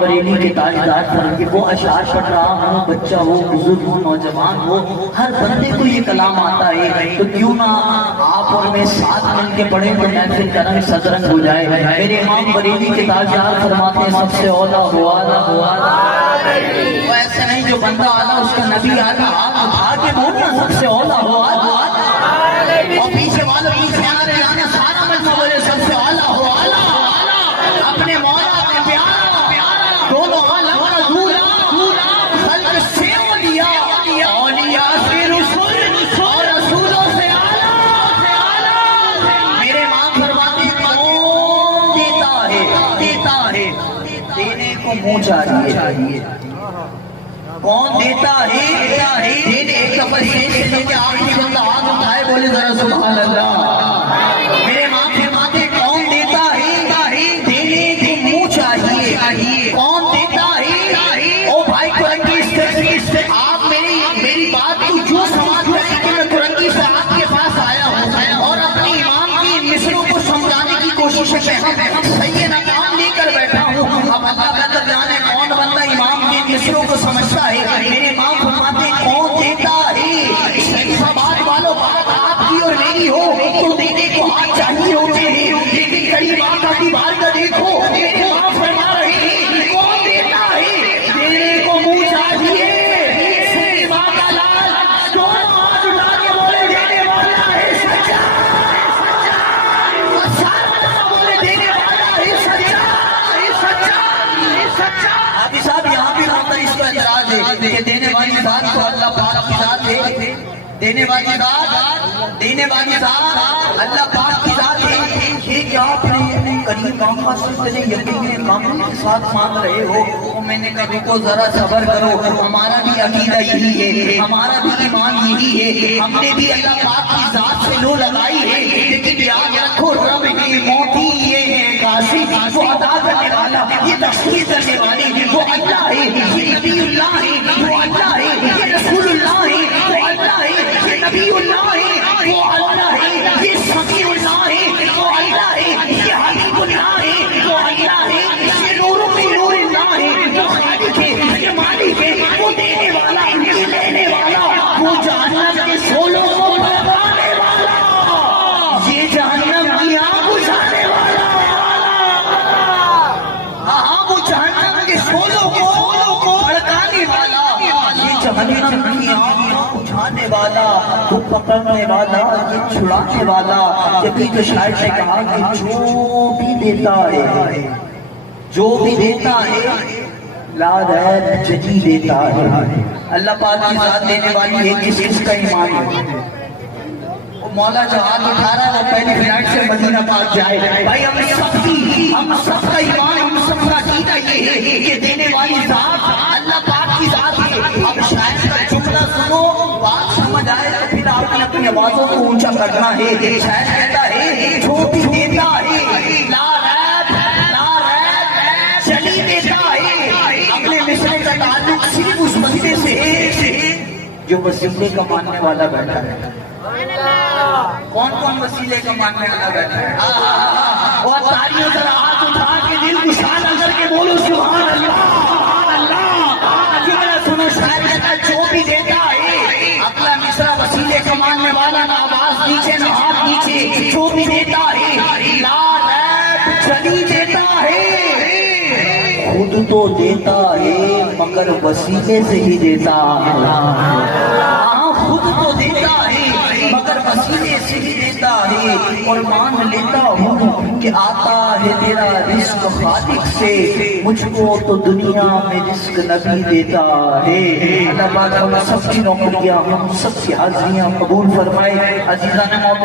بریلی کے تاجدار پر وہ اشعار پڑھ رہا ہوں، بچہ ہو بزرگ ہو نوجوان ہو، ہر بندے کو یہ کلام آتا ہے، تو کیوں نہ آپ اور میں ساتھ مل کے پڑھیں تو محفل کا رنگ سدرنگ ہو جائے۔ میرے امام بریلی کے تاجدار فرماتے ہیں سب سے اولا ہو آلہ ہو آلہ، وہ ایسے نہیں جو بندہ آلہ اس کا نبی آلہ، آپ اٹھا کے بولنا سب سے اولا ہو آلہ، اور پیچھے والے پیچھے آ رہے آنا سارا مجمع بولے سب سے اولا ہو آلہ، اپنے مولا میں پیارا دونوں عالم کا دورا خلق سے اولیاء، اولیاء سے رسول اور رسولوں سے اعلیٰ۔ میرے ماں فرماتے کون دیتا ہے دینے کو منہ چاہیے، کون دیتا ہے دینے، ایک دفعہ شیخ سے لے کے آخری بندہ ہاتھ اٹھائے بولے ذرا سبحان اللہ۔ میرے ماں فرماتے کون دیتا ہے دینے کو منہ چاہیے، کون دیتا ہے؟ او بھائی قرنگی سے آپ میری بات کو جو سماعت کریں کہ میں قرنگی سے آپ کے پاس آیا ہوں اور اپنی امام کی مصروں کو سمجھانے کی کوشش میں ہم صحیح نہ کام لے کر بیٹھا ہوں۔ اب اللہ بہتر جانے کون بندہ امام کی مصروں کو سمجھتا ہے۔ میرے ماں فرماتے کون دیتا ہے؟ صحیح بات والو، بات آپ کی اور میری ہو تو دینے کو ہاتھ چاہیے ہوتے ہیں، لیکن قریب آقا کی بات کا دیکھو، میرے ماں فرما رہے ہیں کون دیتا ہے دینے کو منہ چاہیے۔ سنی ماں کا لال دونوں ہاتھ اٹھا کے بولے دینے والا ہے سچا، سارا بولے دینے والا ہے سچا۔ ابھی صاحب یہاں بھی ہوتا اس کا اعتراض ہے کہ دینے والی ذات کو اللہ پاک کی ذات ہے، دینے والی ذات اللہ پاک کی ذات ہے۔ یہ کیا آپ نے قریب آقا سے اتنے یقین کامل کے ساتھ مان رہے ہو؟ میں نے کہا رکو ذرا صبر کرو، ہمارا بھی عقیدہ یہی ہے، ہمارا بھی ایمان یہی ہے، ہم نے بھی اللہ پاک کی ذات سے لو لگائی ہے، لیکن یاد رکھو رب کی موتی یہ ہے کاشی، وہ عطا کرنے والا، یہ تخصیص کرنے والی وہ اللہ ہے، یہ نبی اللہ ہے وہ اللہ ہے، یہ رسول اللہ ہے وہ اللہ ہے، یہ نبی اللہ ہے وہ اللہ ہے، یہ سمیع اللہ ہے وہ اللہ ہے، یہ حبیب اللہ ہے وہ اللہ ہے، یہ نور اللہ ہے وہ خالق ہے، یہ مالک ہے، وہ دینے والا، یہ لینے والا، وہ جہنم کے شعلوں کو بھڑکانے والا، یہ جہنم کی آگ بجھانے والا، ہاں وہ جہنم کے شعلوں کو بھڑکانے والا، یہ جہنم کی آگ اٹھانے والا، وہ پکڑنے والا، یہ چھڑانے والا۔ جبھی تو شاعر نے کہا کہ جو بھی دیتا ہے لا ریب ججی دیتا ہے۔ اللہ پاک کی ذات دینے والی ہے، کس کا ایمان ہے؟ وہ مولا جو ہاتھ اٹھا رہا ہے وہ پہلی فلائٹ سے مدینہ پاک جائے۔ بھائی ہم سب کا ایمان، ہم سب کا عقیدہ یہ ہے کہ دینے والی ذات اللہ پاک کی ذات ہے۔ اب شاعر کا جملہ سنو، بات سمجھ آئے تو پھر آپ نے اپنی آوازوں کو اونچا کرنا ہے۔ شاعر کہتا ہے جو بھی دیتا ہے لا ریب چلی دیتا ہے۔ اپنے مصرے کا تعلق صرف اس بندے سے ہے جو وسیلے کا ماننے والا بیٹھا ہے۔ کون وسیلے کا ماننے والا بیٹھا ہے؟ اور تالیوں ذرا ہاتھ اٹھا کے دل کو شان کر کے بولو سبحان اللہ۔ جملہ سنو، شاعر کہتا ہے جو بھی دیتا ہے، اگلا مصرع وسیلے کا ماننے والا، نہ آواز نیچے نہ ہاتھ نیچے، جو بھی دیتا ہے لا ریب چلی دیتا ہے۔ خود تو دیتا ہے مگر وسیلے سے ہی دیتا ہے، ہاں خود تو دیتا ہے مگر وسیلے سے ہی دیتا ہے۔ اور مان لیتا ہوں کہ آتا ہے تیرا رزق خالق سے، مجھ کو تو دنیا میں رزق نبی دیتا ہے۔ اللہ پاک ہم سب کی نوکریاں، ہم سب کی حاضریاں قبول فرمائے۔ عزیزان موت